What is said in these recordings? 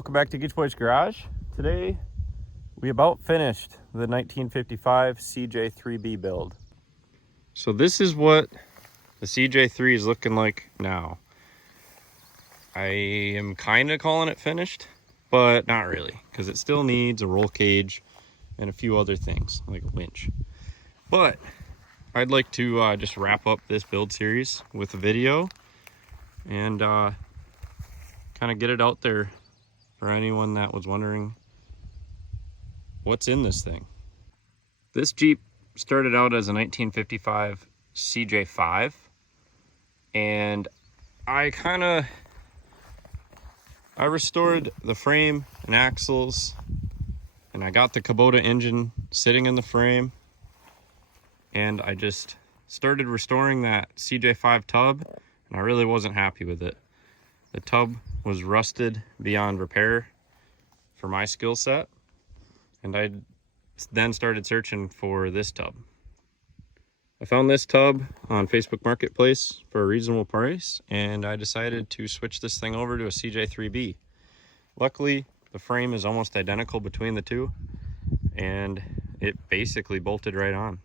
welcome back to Gage Boys Garage. Today we about finished the 1955 CJ3B build. So this is what the CJ3 is looking like now. I am kind of calling it finished, but not really, because it still needs a roll cage and a few other things like a winch. But I'd like to just wrap up this build series with a video and kind of get it out there for anyone that was wondering what's in this thing. This Jeep started out as a 1955 CJ5, and I restored the frame and axles, and I got the Kubota engine sitting in the frame, and I just started restoring that CJ5 tub, and I really wasn't happy with it. The tub was rusted beyond repair for my skill set, and I then started searching for this tub. I found this tub on Facebook Marketplace for a reasonable price, and I decided to switch this thing over to a CJ3B. Luckily, the frame is almost identical between the two, and it basically bolted right on.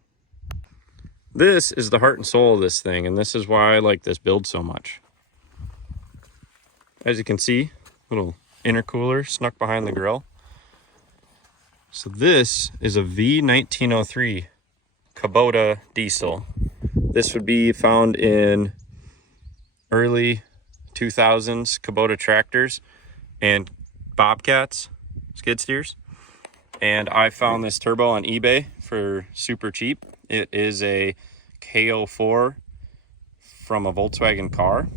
This is the heart and soul of this thing, and this is why I like this build so much. As you can see, little intercooler snuck behind the grill. So this is a V1903 Kubota diesel. This would be found in early 2000s Kubota tractors and Bobcats, skid steers. And I found this turbo on eBay for super cheap. It is a KO4 from a Volkswagen car.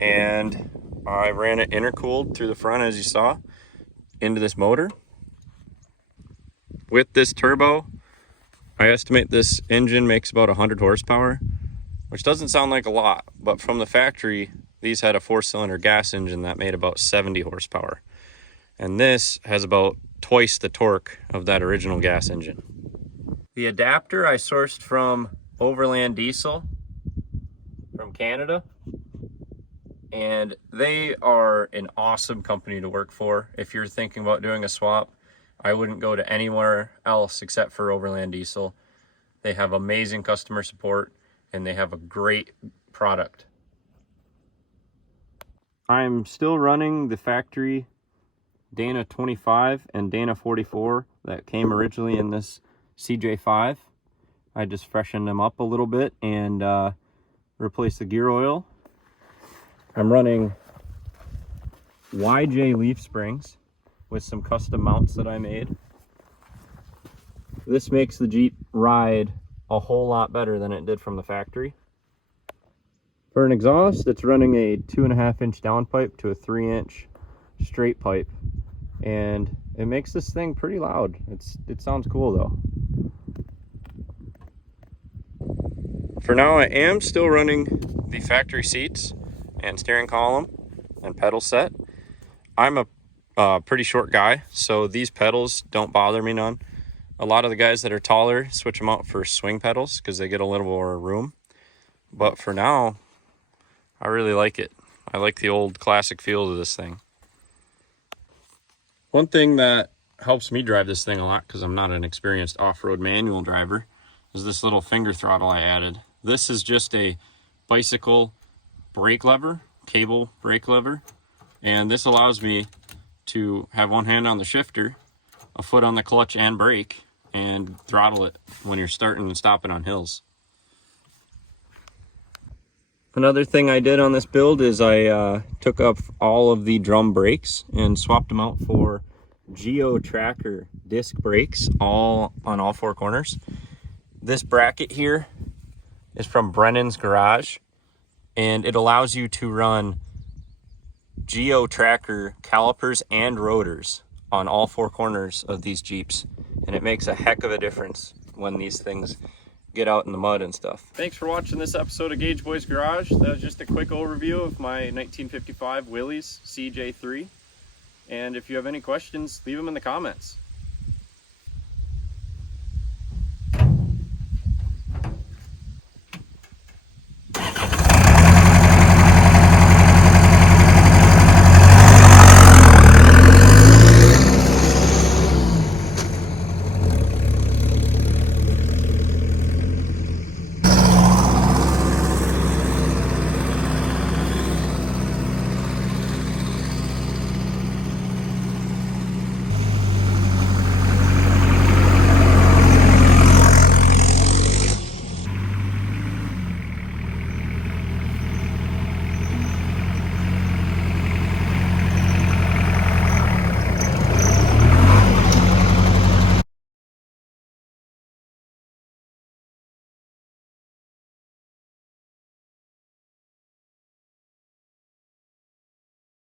And I ran it intercooled through the front, as you saw, into this motor. With this turbo, I estimate this engine makes about 100 horsepower, which doesn't sound like a lot, but from the factory, these had a 4-cylinder gas engine that made about 70 horsepower. And this has about twice the torque of that original gas engine. The adapter I sourced from Overland Diesel from Canada. And they are an awesome company to work for. If you're thinking about doing a swap, I wouldn't go to anywhere else except for Overland Diesel. They have amazing customer support, and they have a great product. I'm still running the factory Dana 25 and Dana 44 that came originally in this CJ5. I just freshened them up a little bit and replaced the gear oil. I'm running YJ leaf springs with some custom mounts that I made. This makes the Jeep ride a whole lot better than it did from the factory. For an exhaust, it's running a 2.5-inch downpipe to a 3-inch straight pipe, and it makes this thing pretty loud. It sounds cool though. For now, I am still running the factory seats and steering column and pedal set. I'm a pretty short guy, so these pedals don't bother me none. A lot of the guys that are taller switch them out for swing pedals because they get a little more room. But for now, I really like it. I like the old classic feel of this thing. One thing that helps me drive this thing a lot, because I'm not an experienced off-road manual driver, is this little finger throttle I added. This is just a bicycle brake lever, cable brake lever, and this allows me to have one hand on the shifter, a foot on the clutch and brake, and throttle it when you're starting and stopping on hills. Another thing I did on this build is I took up all of the drum brakes and swapped them out for Geo Tracker disc brakes, all on all 4 corners. This bracket here is from Brennan's Garage, and it allows you to run Geo Tracker calipers and rotors on all 4 corners of these Jeeps, and it makes a heck of a difference when these things get out in the mud and stuff. Thanks for watching this episode of Gage Boys Garage. That was just a quick overview of my 1955 Willys CJ3, and if you have any questions, leave them in the comments.